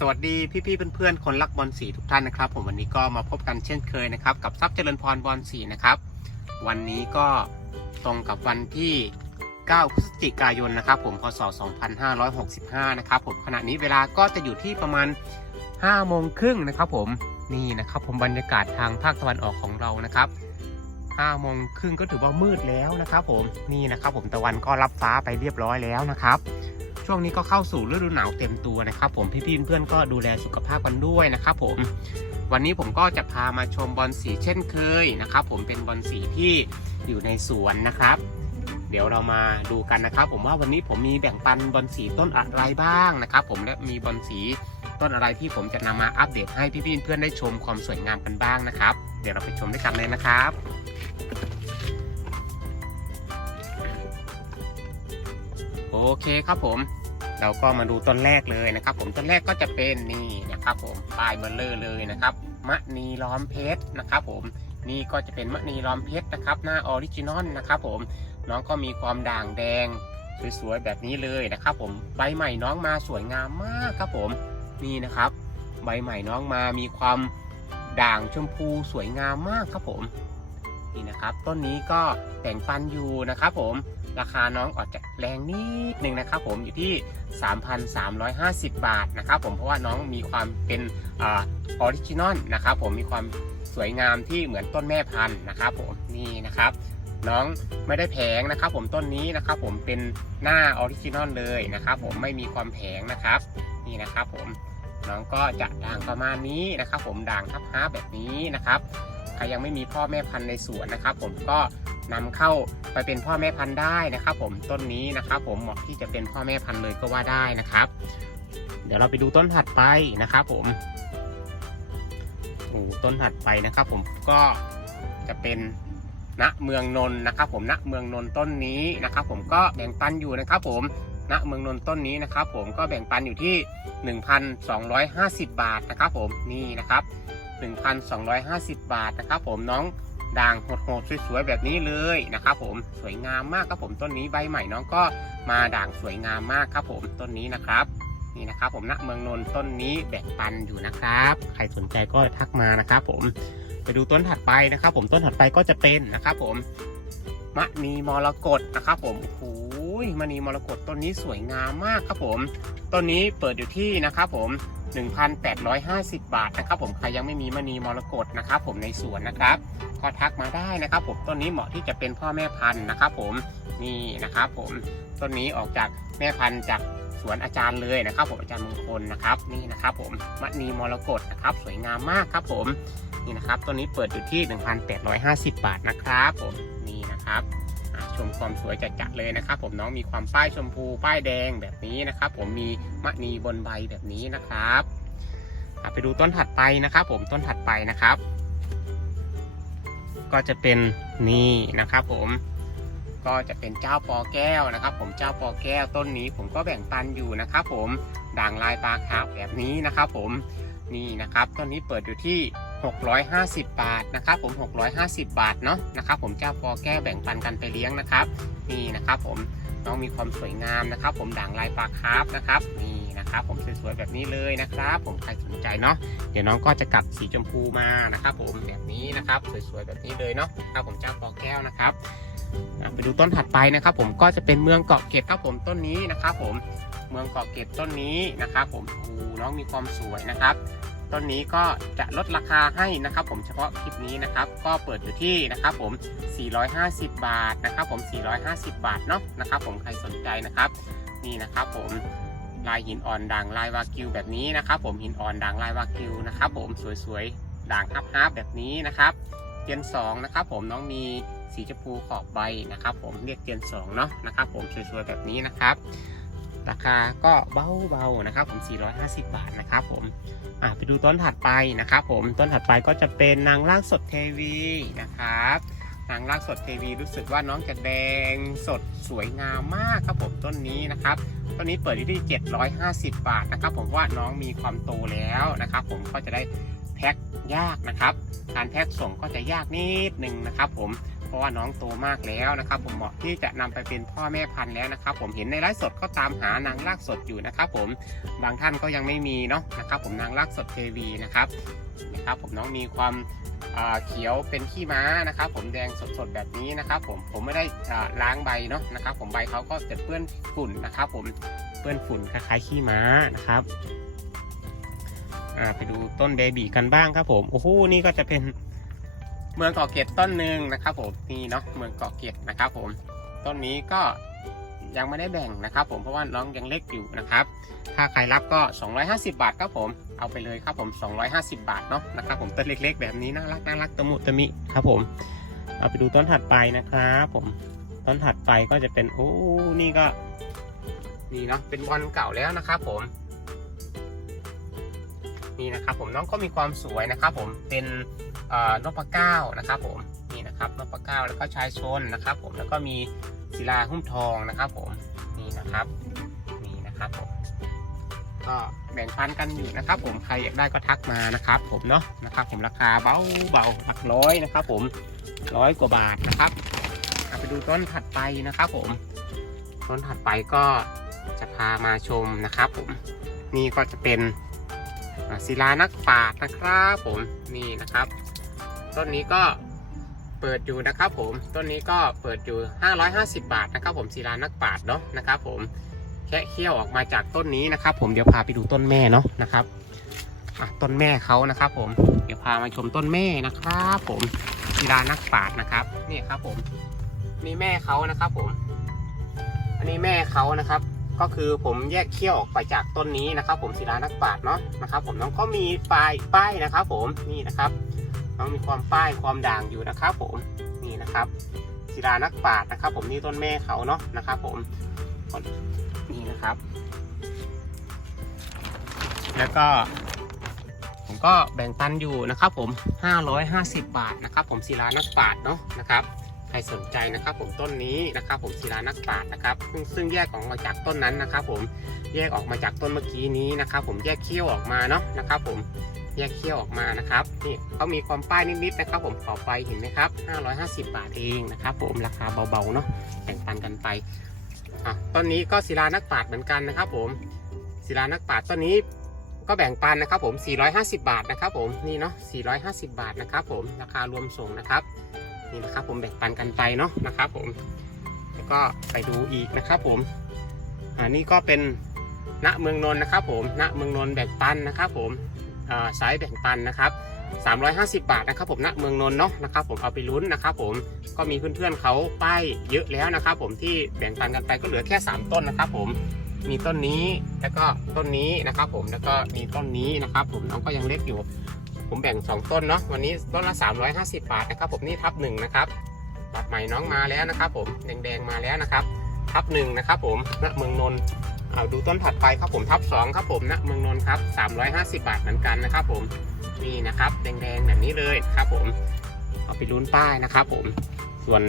สวัสดีพี่ๆเพื่อนๆคนรักบอลสีทุกท่านนะครับ ผมวันนี้ก็มาพบกันเช่นเคยนะครับ กับทรัพย์เจริญพรบอลสีนะครับ วันนี้ก็ตรงกับวันที่ 9 พฤศจิกายนนะครับ ผมพศ 2565 นะครับ ผมขณะนี้เวลาก็จะอยู่ที่ประมาณ 5 โมงครึ่งนะครับ ผมนี่นะครับ ผมบรรยากาศทางภาคตะวันออกของเรานะครับ 5โมงครึ่งก็ถือว่ามืดแล้วนะครับผมนี่นะครับผมตะวันก็รับฟ้าไปเรียบร้อยแล้วนะครับ ช่วงนี้ก็เข้าสู่ฤดูหนาวเต็มตัวนะครับผมพี่ๆเพื่อนก็ดูแลสุขภาพกันด้วยนะครับผมวันนี้ผมก็จะพามาชมบอลสีเช่นเคยนะครับผมเป็นบอลสีที่อยู่ในสวนนะครับ เดี๋ยวเรามาดูกันนะครับ ผมว่าวันนี้ผมมีแบ่งปันบอลสีต้นอะไรบ้างนะครับ ผมและมีบอลสีต้นอะไรที่ผมจะนำมาอัปเดตให้พี่ๆเพื่อนได้ชมความสวยงามกันบ้างนะครับ เดี๋ยวเราไปชมด้วยกันเลยนะครับ โอเคครับผม เราก็มาดูต้นแรกเลยนะครับ ผมต้นแรกก็จะเป็นนี่นะครับ ผมปลายเบลเลอร์เลยนะครับมะนีล้อมเพชรนะครับ ผมนี่ก็จะเป็นมะนีล้อมเพชรนะครับ หน้าออริจินอลนะครับผมน้องก็มีความด่างแดงสวยๆแบบนี้เลยนะครับ ผมใบใหม่น้องมาสวยงามมากครับผมนี่นะครับ ใบใหม่น้องมามีความด่างชมพูสวยงามมากครับผม นี่นะครับ ต้นนี้ก็แบ่งปันอยู่นะครับผมราคาน้องอาจจะแรงนิดหนึ่งนะครับผมอยู่ที่ 3,350 บาทนะครับผมเพราะว่าน้องมีความเป็นออริจินอลนะครับผมมีความสวยงามที่เหมือนต้นแม่พันธุ์นะครับผมนี่นะครับ น้องไม่ได้แผงนะครับ ผมต้นนี้นะครับ ผมเป็นหน้าออริจินอลเลยนะครับ ผมไม่มีความแผงนะครับนี่นะครับ ผมน้องก็จะด่างประมาณนี้นะครับ ผมด่างทับฮาแบบนี้นะครับ ใครยังไม่มีพ่อแม่พันธุ์ในสวนนะครับ ผมก็นำเข้าไปเป็นพ่อแม่พันธุ์ได้นะครับ ผมต้นนี้นะครับ ผมเหมาะที่จะเป็นพ่อแม่พันธุ์เลยก็ว่าได้นะครับ เดี๋ยวเราไปดูต้นถัดไปนะครับ ผมโอ้ต้นถัดไปนะครับ ผมก็จะเป็นณเมืองนนท์นะครับ ผมณเมืองนนท์ต้นนี้นะครับ ผมก็แบ่งปันอยู่นะครับ ผมณเมืองนนท์ต้นนี้นะครับ ผมก็แบ่งปันอยู่ที่ 1,250 บาทนะครับ ผมนี่นะครับ 1,250 บาทนะครับผมน้องด่างโหดๆสวยๆแบบนี้เลยนะครับผมสวยงามมากครับผมต้นนี้ใบใหม่น้องก็มาด่างสวยงามมากครับผมต้นนี้นะครับนี่นะครับผมณเมืองนนท์ต้นนี้แบ่งปันอยู่นะครับ ใครสนใจก็ทักมานะครับผมไปดูต้นถัดไปนะครับ ผมต้นถัดไปก็จะเป็นนะครับ ผมมะนีมรกตนะครับ ผมโอ้โห มณีมรกตต้นนี้สวยงามมากครับผมต้นนี้เปิดอยู่ที่นะครับผม 1,850 บาทนะครับผมใครยังไม่มีมณีมรกตนะครับผมในสวนนะครับก็ทักมาได้นะครับผมต้นนี้เหมาะที่จะเป็นพ่อแม่พันธุ์นะครับผมนี่นะครับผมต้นนี้ออกจากแม่พันธุ์จากสวนอาจารย์เลยนะครับ ผมอาจารย์มงคลนะครับนี่นะครับ ผมมณีมรกตนะครับสวยงามมากครับผมนี่นะครับต้นนี้เปิดอยู่ที่ 1,850 บาทนะครับผมนี่นะครับ ชมความสวยจัดๆเลยนะครับ ผมน้องมีความป้ายชมพูป้ายแดงแบบนี้นะครับ ผมมีมณีบนใบแบบนี้นะครับไปดูต้นถัดไปนะครับ ผมต้นถัดไปนะครับ ก็จะเป็นนี่นะครับ ผมก็จะเป็นเจ้าปอแก้วนะครับ ผมเจ้าปอแก้วต้นนี้ผมก็แบ่งปันอยู่นะครับ ผมด่างลายปลาคาร์ฟแบบนี้นะครับ ผมนี่นะครับต้นนี้เปิดอยู่ที่ 650 บาทนะครับผม 650 บาทเนาะนะครับผมเจ้าปอแก้แบ่งปันกันไปเลี้ยงนะครับนี่นะครับผมน้องมีความสวยงามนะครับ ผมด่างลายปลาคาร์ฟนะครับนี่นะครับ ผมสวยๆแบบนี้เลยนะครับ ผมใครสนใจเนาะเดี๋ยวน้องก็จะกลับสีชมพูมานะครับ ผมแบบนี้นะครับสวยๆแบบนี้เลยเนาะครับผมเจ้าปอแก้วนะครับไปดูต้นถัดไปนะครับ ผมก็จะเป็นเมืองเกาะเกร็ดครับผมต้นนี้นะครับ ผมเมืองเกาะเกร็ดต้นนี้นะครับ ผมโอ้น้องมีความสวยนะครับ ต้นนี้ก็จะลดราคาให้นะครับ ผมเฉพาะคลิปนี้นะครับ ก็เปิดอยู่ที่นะครับ ผม 450 บาทนะครับ ผม 450 บาทเนาะนะครับ ผมใครสนใจนะครับ นี่นะครับ ผมลายหินอ่อนด่างลายวากิวแบบนี้นะครับ ผมหินอ่อนด่างลายวากิวนะครับ ผมสวยๆด่างฮับฮับแบบนี้นะครับเทียนสองนะครับ ผมน้องมีสีชมพูขอบใบนะครับ ผมเรียกเทียนสองเนาะนะครับ ผมสวยๆแบบนี้นะครับ ราคาก็เบาๆนะครับ ผม 450 บาทนะครับผมอะไปดูต้นถัดไปนะครับ ผมต้นถัดไปก็จะเป็นนางรากสดเทวีนะครับนางรากสดเทวีรู้สึกว่าน้องจะแดงสดสวยงามมากครับผมต้นนี้นะครับต้นนี้เปิดที่ 750 บาทนะครับ ผมว่าน้องมีความโตแล้วนะครับ ผมก็จะได้แพ็คยากนะครับ การแพ็คส่งก็จะยากนิดนึงนะครับ ผม เพราะว่าน้องโตมากแล้วนะครับ ผมเหมาะที่จะนำไปเป็นพ่อแม่พันธุ์แล้วนะครับ ผมเห็นในไลฟ์สดก็ตามหานางลากสดอยู่นะครับ ผมบางท่านก็ยังไม่มีเนาะนะครับ ผมนางลากสดเทวีนะครับนะครับ ผมน้องมีความเขียวเป็นขี้ม้านะครับ ผมแดงสดๆแบบนี้นะครับ ผมผมไม่ได้ล้างใบเนาะนะครับ ผมใบเขาก็จะเปื้อนฝุ่นนะครับ ผมเปื้อนฝุ่นคล้ายๆขี้ม้านะครับไปดูต้นเบบีกันบ้างครับผมโอ้โหนี่ก็จะเป็น เมืองเกาะเกร็ดต้นหนึ่งนะครับผมนี่เนาะเมืองเกาะเกร็ดนะครับผมต้นนี้ก็ยังไม่ได้แบ่งนะครับ ผมเพราะว่าน้องยังเล็กอยู่นะครับ ถ้าใครรับก็ 250 บาทครับผมเอาไปเลยครับผม 250 บาทเนาะนะครับผมต้นเล็ก ๆ แบบนี้น่ารักน่ารักตะมุตะมิครับผม เอาไปดูต้นถัดไปนะครับผมต้นถัดไปก็จะเป็นโอ้นี่ก็นี่เนาะเป็นบอลเก่าแล้วนะครับผม นี่นะครับผมน้องก็มีความสวยนะครับผมเป็นเอ่อนพเก้านะครับผมนี่นะครับนกพเก้าแล้วก็ชายชนนะครับ ผมแล้วก็มีศิลาหุ้มทองนะครับผมนี่นะครับนี่นะครับผมก็แบ่งปันกันอยู่นะครับ ผมใครอยากได้ก็ทักมานะครับผมเนาะนะครับ ผมราคาเบาเบาหลักร้อยนะครับ ผมร้อยกว่าบาทนะครับเอาไปดูต้นถัดไปนะครับ ผมต้นถัดไปก็จะพามาชมนะครับ ผมนี่ก็จะเป็น ศิลานักปราชญ์นะครับผมนี่นะครับ ต้นนี้ก็เปิดอยู่นะครับผมต้นนี้ก็เปิดอยู่ 550 บาทนะครับผมศิลานักปราชญ์เนาะนะครับผมแค่เคี่ยวออกมาจากต้นนี้นะครับ ผมเดี๋ยวพาไปดูต้นแม่เนาะนะครับต้นแม่เขานะครับ ผมเดี๋ยวพามาชมต้นแม่นะครับผมกีฬานักปราดนะครับนี่ครับผมนี่แม่เขานะครับผม อันนี้แม่เขานะครับ ก็คือผมแยกเคี่ยวออกไปจากต้นนี้นะครับ ผมศิลานักปราดเนาะนะครับ ผมน้องก็มีปลายป้ายนะครับ ผมนี่นะครับน้องมีความป้ายความด่างอยู่นะครับ ผมนี่นะครับศิลานักปราดนะครับ ผมนี่ต้นแม่เขาเนาะนะครับ ผมนี่นะครับ แล้วก็ ผมก็แบ่งปันอยู่นะครับ ผม 550 บาทนะครับ ผมศิลานักปราดเนาะนะครับ ใครสนใจนะครับ ผมต้นนี้นะครับ ผมศิลานักปราดนะครับ ซึ่งซึ่งแยกออกมาจากต้นนั้นนะครับ ผมแยกออกมาจากต้นเมื่อกี้นี้นะครับ ผมแยกเขี้ยวออกมาเนาะนะครับ ผมแยกเขี้ยวออกมานะครับนี่เขามีความป้ายนิดๆนะครับ ผมขอไปเห็นไหมครับ 550 บาทเองนะครับ ผมราคาเบาๆเนาะแบ่งปันกันไปอะต้นนี้ก็ศิลานักปราชญ์เหมือนกันนะครับ ผมศิลานักปราชญ์ต้นนี้ก็แบ่งปันนะครับผม 450 บาทนะครับผม นี่เนาะ 450 บาทนะครับผม ราคารวมส่งนะครับ นี่นะครับผมแบ่งปันกันไปเนาะนะครับผมแล้วก็ไปดูอีกนะครับผมอ่านี่ก็เป็นณเมืองนนท์นะครับผมณเมืองนนท์แบ่งปันนะครับผมอ่าสายแบ่งปันนะครับ350 บาทนะครับผมณเมืองนนท์เนาะนะครับผมเอาไปลุ้นนะครับผมก็มีเพื่อนๆเขาป้ายเยอะแล้วนะครับผมที่แบ่งปันกันไปก็เหลือแค่ 3 ต้นนะครับผมมีต้นนี้แล้วก็ต้นนี้นะครับผมแล้วก็มีต้นนี้นะครับผมน้องก็ยังเล็กอยู่ ผมแบ่ง 2 ต้นเนาะวันนี้ต้นละ 350 บาทนะครับผมนี่ทับหนึ่งนะครับบัตรใหม่น้องมาแล้วนะครับผมแดงๆมาแล้วนะครับ ทับหนึ่งนะครับผมณเมืองนนท์เอาดูต้นถัดไปครับผมทับสองครับผมณเมืองนนท์ครับ350 บาทเหมือนกันนะครับผมนี่นะครับแดงๆแบบนี้เลยครับผมเอาไปลุ้นป้ายนะครับผมส่วน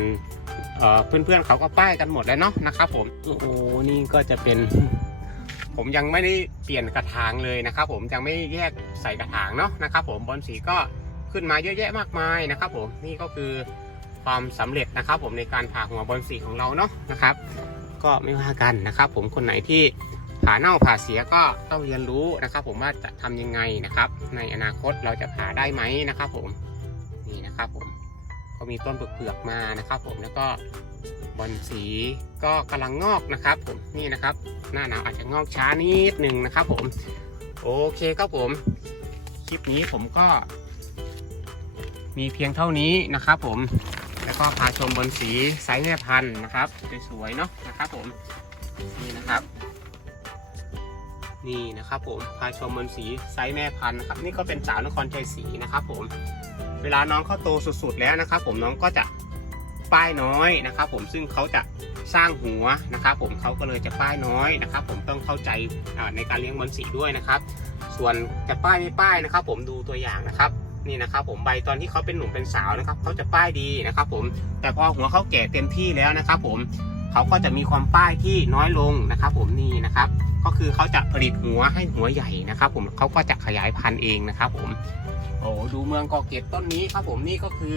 เพื่อนๆเขาก็ป้ายกันหมดแล้วเนาะนะครับผมโอ้โหนี่ก็จะเป็น ผมยังไม่ได้เปลี่ยนกระถางเลยนะครับ ผมยังไม่แยกใส่กระถางเนาะนะครับ ผมบอลสีก็ขึ้นมาเยอะแยะมากมายนะครับ ผมนี่ก็คือความสำเร็จนะครับ ผมในการผ่าหัวบอลสีของเราเนาะนะครับ ก็ไม่ว่ากันนะครับ ผมคนไหนที่ผ่าเน่าผ่าเสียก็ต้องเรียนรู้นะครับ ผมว่าจะทำยังไงนะครับ ในอนาคตเราจะผ่าได้ไหมนะครับ ผมนี่นะครับผม ก็มีต้นเปลือกมานะครับผมแล้วก็บอลสีก็กำลังงอกนะครับผมนี่นะครับ หน้าหนาวอาจจะงอกช้านิดหนึ่งนะครับผม โอเคครับผมคลิปนี้ผมก็ มีเพียงเท่านี้นะครับผมแล้วก็พาชมบอลสีไซส์แม่พันธุ์นะครับสวยๆเนาะนะครับผมนี่นะครับนี่นะครับผมพาชมบอลสีไซส์แม่พันธุ์นะครับ นี่ก็เป็นสาวนครชัยศรีนะครับผม เวลาน้องเขาโตสุดๆแล้วนะครับ ผมน้องก็จะป้ายน้อยนะครับ ผมซึ่งเขาจะสร้างหัวนะครับ ผมเขาก็เลยจะป้ายน้อยนะครับ ผมต้องเข้าใจในการเลี้ยงบอลสีด้วยนะครับ ส่วนจะป้ายไม่ป้ายนะครับ ผมดูตัวอย่างนะครับนี่นะครับผมใบตอนที่เขาเป็นหนุ่มเป็นสาวนะครับเขาจะป้ายดีนะครับ ผมแต่พอหัวเขาแก่เต็มที่แล้วนะครับ ผมเขาก็จะมีความป้ายที่น้อยลงนะครับ ผมนี่นะครับ ก็คือเขาจะผลิตหัวให้หัวใหญ่นะครับผมเขาก็จะขยายพันธุ์เองนะครับผมโอ้ดูเมืองเกาะเกร็ดต้นนี้ครับผมนี่ก็คือ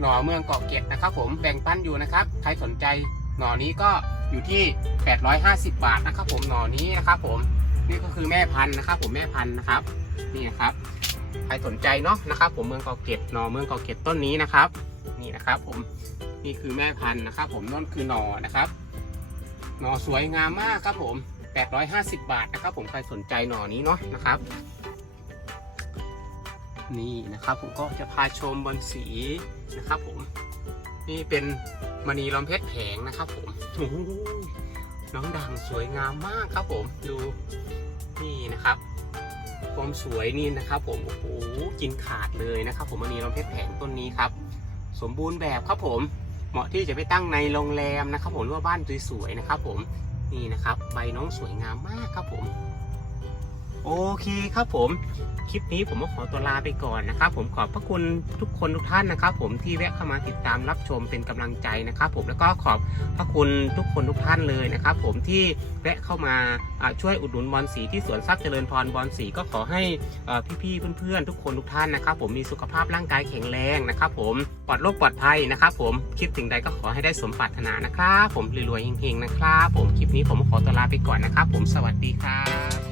หน่อเมืองเกาะเกร็ดนะครับผมแบ่งปันอยู่นะครับใครสนใจหน่อนี้ก็อยู่ที่ 850 บาทนะครับผมหน่อนี้นะครับผมนี่ก็คือแม่พันธุ์นะครับ ผมแม่พันธุ์นะครับนี่นะครับใครสนใจเนาะนะครับ ผมเมืองเกาะเกร็ดหน่อเมืองเกาะเกร็ดต้นนี้นะครับ นี่นะครับผมนี่คือแม่พันธุ์นะครับ ผมนั่นคือหน่อนะครับ หน่อสวยงามมากครับผม 850 บาทนะครับ ผมใครสนใจหน่อนี้เนาะนะครับ นี่นะครับ ผมก็จะพาชมบอลสีนะครับ ผมนี่เป็นมณีล้อมเพชรแผงนะครับ ผมน้องดังสวยงามมากครับ ผมดูนี่นะครับความสวยนี่นะครับ ผมโอ้โหกินขาดเลยนะครับ ผมมณีล้อมเพชรแผงต้นนี้ครับ สมบูรณ์แบบครับผมเหมาะที่จะไปตั้งในโรงแรมนะครับ ผมหรือว่าบ้านสวยๆนะครับ ผม นี่นะครับ ใบน้องสวยงามมากครับผม โอเคครับผม คลิปนี้ผมก็ขอตัวลาไปก่อนนะครับ ผมขอบพระคุณทุกคนทุกท่านนะครับ ผมที่แวะเข้ามาติดตามรับชมเป็นกำลังใจนะครับ ผมแล้วก็ขอบพระคุณทุกคนทุกท่านเลยนะครับ ผมที่แวะเข้ามาช่วยอุดหนุนบอลสีที่สวนทรัพย์เจริญพรบอลสีก็ขอให้เอ่พี่ๆเพื่อนๆทุกคนทุกท่านนะครับ ผมมีสุขภาพร่างกายแข็งแรงนะครับ ผมปลอดโรคปลอดภัยนะครับ ผมคิดสิ่งใดก็ขอให้ได้สมปรารถนานะครับ ผมรวยๆเฮงๆนะครับ ผมคลิปนี้ผมขอตัวลาไปก่อนนะครับ ผมสวัสดีครับ